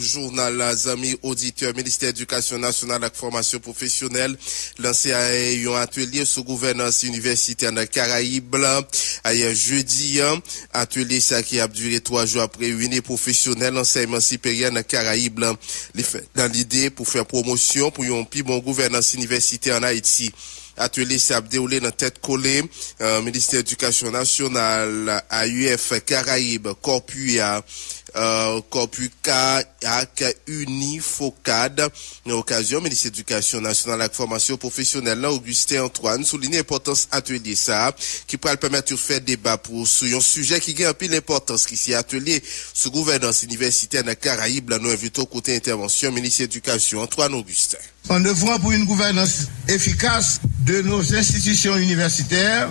journal amis auditeurs ministère éducation nationale et formation professionnelle lancé un atelier sur gouvernance universitaire dans Caraïbes hier jeudi atelier ça qui a duré 3 jours après réunion professionnelle enseignement supérieur dans Caraïbes dans l'idée pour faire promotion pour une plus bonne gouvernance universitaire en Haïti. Atelier s'est déroulé dans tête collée ministère éducation nationale AUF Caraïbes Corpus ak Unifocad dans occasion ministère éducation nationale et formation professionnelle Augustin Antoine souligne l'importance atelier ça qui pourra permettre de faire débat pour sur un sujet qui a un peu l'importance qui c'est atelier sur gouvernance universitaire dans Caraïbes nous invitons côté intervention ministère éducation Antoine Augustin. En œuvrant pour une gouvernance efficace de nos institutions universitaires,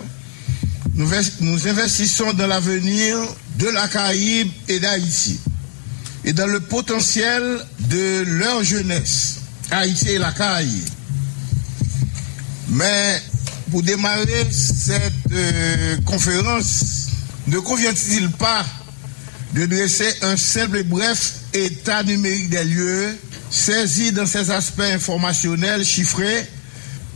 nous investissons dans l'avenir de la Caraïbe et d'Haïti et dans le potentiel de leur jeunesse, Haïti et la Caraïbe. Mais pour démarrer cette conférence, ne convient-il pas de dresser un simple et bref état numérique des lieux saisis dans ses aspects informationnels chiffrés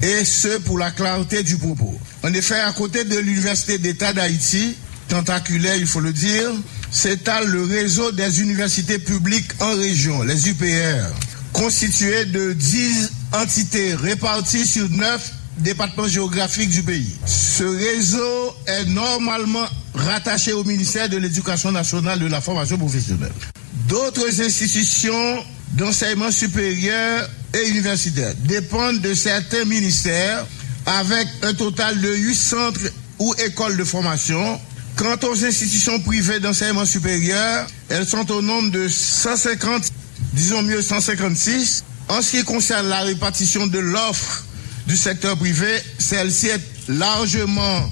et ce pour la clarté du propos. En effet, à côté de l'Université d'État d'Haïti, tentaculaire il faut le dire, s'étale le réseau des universités publiques en région, les UPR, constitué de 10 entités réparties sur 9 départements géographiques du pays. Ce réseau est normalement rattaché au ministère de l'Éducation nationale et de la formation professionnelle. D'autres institutions d'enseignement supérieur et universitaire dépendent de certains ministères avec un total de 8 centres ou écoles de formation. Quant aux institutions privées d'enseignement supérieur, elles sont au nombre de 150, disons mieux 156. En ce qui concerne la répartition de l'offre du secteur privé, celle-ci est largement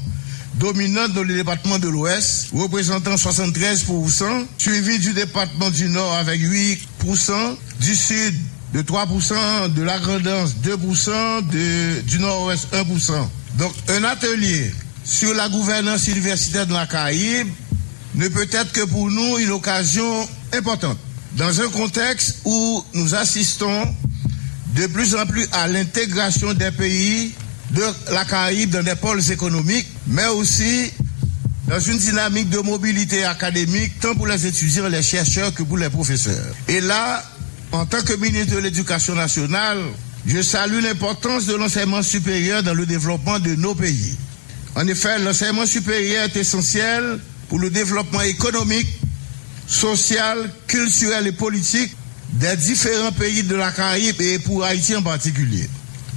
dominante dans le département de l'Ouest, représentant 73%, suivi du département du Nord avec 8%, du Sud de 3%, de la Grand'Anse 2%, du Nord-Ouest 1%. Donc un atelier sur la gouvernance universitaire de la Caraïbe ne peut être que pour nous une occasion importante. Dans un contexte où nous assistons de plus en plus à l'intégration des pays de la Caraïbe dans des pôles économiques, mais aussi dans une dynamique de mobilité académique, tant pour les étudiants, les chercheurs que pour les professeurs. Et là, en tant que ministre de l'Éducation nationale, je salue l'importance de l'enseignement supérieur dans le développement de nos pays. En effet, l'enseignement supérieur est essentiel pour le développement économique, social, culturel et politique des différents pays de la Caraïbe et pour Haïti en particulier.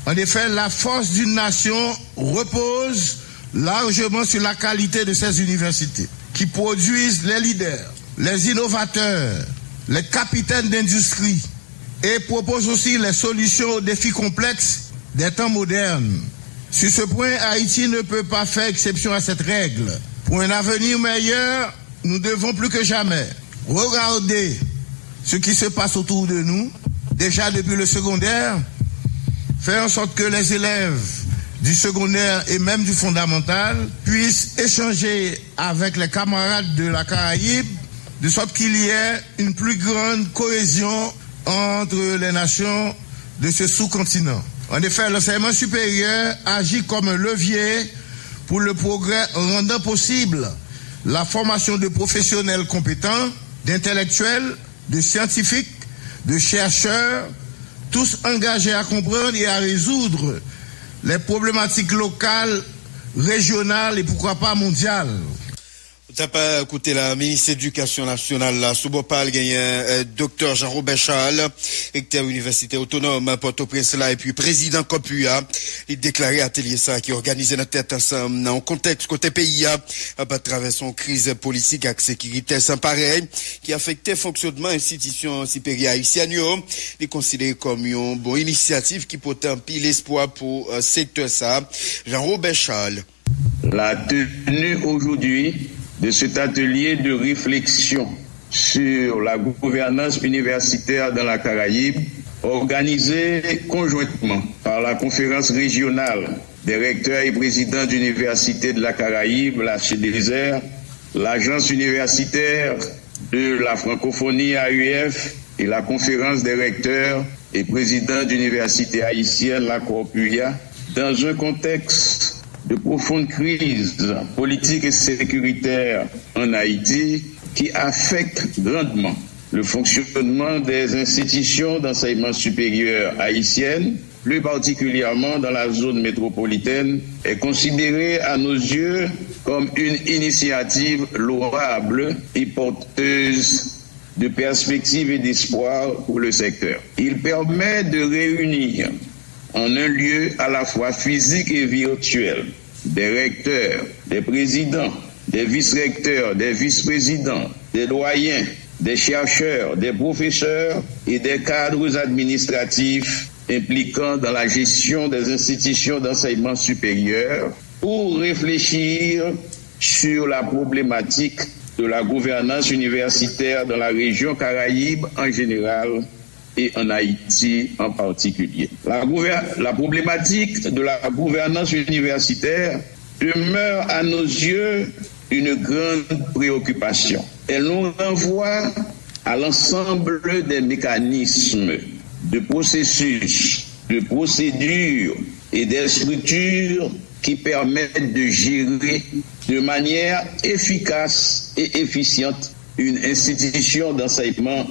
En effet, la force d'une nation repose largement sur la qualité de ses universités, qui produisent les leaders, les innovateurs, les capitaines d'industrie et proposent aussi les solutions aux défis complexes des temps modernes. Sur ce point, Haïti ne peut pas faire exception à cette règle. Pour un avenir meilleur, nous devons plus que jamais regarder ce qui se passe autour de nous, déjà depuis le secondaire, faire en sorte que les élèves du secondaire et même du fondamental puissent échanger avec les camarades de la Caraïbe, de sorte qu'il y ait une plus grande cohésion entre les nations de ce sous-continent. En effet, l'enseignement supérieur agit comme un levier pour le progrès en rendant possible la formation de professionnels compétents, d'intellectuels, de scientifiques, de chercheurs, tous engagés à comprendre et à résoudre les problématiques locales, régionales et pourquoi pas mondiales. Tu n'as pas écouté la ministre de l'Éducation nationale, là, sous Bopal, il y a Dr Jean-Robert Charles, recteur université autonome Port-au-Prince là, et puis président Copua, il déclaré atelier ça qui organisé dans tête ensemble, dans un contexte côté pays, à travers son crise politique et sécurité sans pareil, qui affectait le fonctionnement institution supérieure haïtienne, il est considéré comme une bonne initiative qui peut emplir l'espoir pour secteur ça. Jean-Robert Charles. La tenue aujourd'hui de cet atelier de réflexion sur la gouvernance universitaire dans la Caraïbe, organisé conjointement par la conférence régionale des recteurs et présidents d'universités de la Caraïbe, la CDSR, l'agence universitaire de la francophonie AUF et la conférence des recteurs et présidents d'universités haïtiennes, la Corpua, dans un contexte de profonde crise politique et sécuritaire en Haïti qui affecte grandement le fonctionnement des institutions d'enseignement supérieur haïtiennes, plus particulièrement dans la zone métropolitaine, est considéré à nos yeux comme une initiative louable et porteuse de perspectives et d'espoir pour le secteur. Il permet de réunir en un lieu à la fois physique et virtuel des recteurs, des présidents, des vice-recteurs, des vice-présidents, des doyens, des chercheurs, des professeurs et des cadres administratifs impliquant dans la gestion des institutions d'enseignement supérieur pour réfléchir sur la problématique de la gouvernance universitaire dans la région Caraïbe en général et en Haïti en particulier. La problématique de la gouvernance universitaire demeure à nos yeux une grande préoccupation. Elle nous renvoie à l'ensemble des mécanismes, de processus, de procédures et des structures qui permettent de gérer de manière efficace et efficiente une institution d'enseignement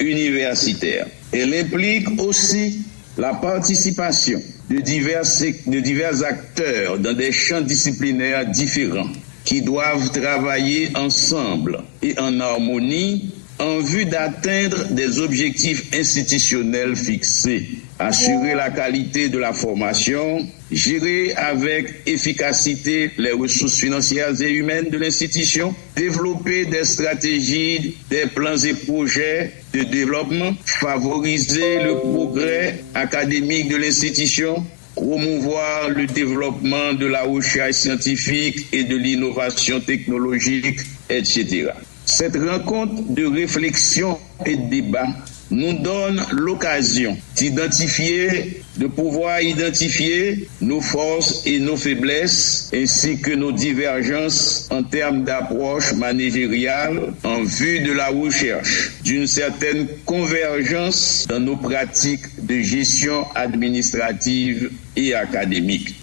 universitaire. Elle implique aussi la participation de divers acteurs dans des champs disciplinaires différents qui doivent travailler ensemble et en harmonie en vue d'atteindre des objectifs institutionnels fixés, assurer la qualité de la formation, gérer avec efficacité les ressources financières et humaines de l'institution, développer des stratégies, des plans et projets de développement, favoriser le progrès académique de l'institution, promouvoir le développement de la recherche scientifique et de l'innovation technologique, etc. Cette rencontre de réflexion et de débat nous donne l'occasion de pouvoir identifier nos forces et nos faiblesses, ainsi que nos divergences en termes d'approche managériale en vue de la recherche d'une certaine convergence dans nos pratiques de gestion administrative et académique.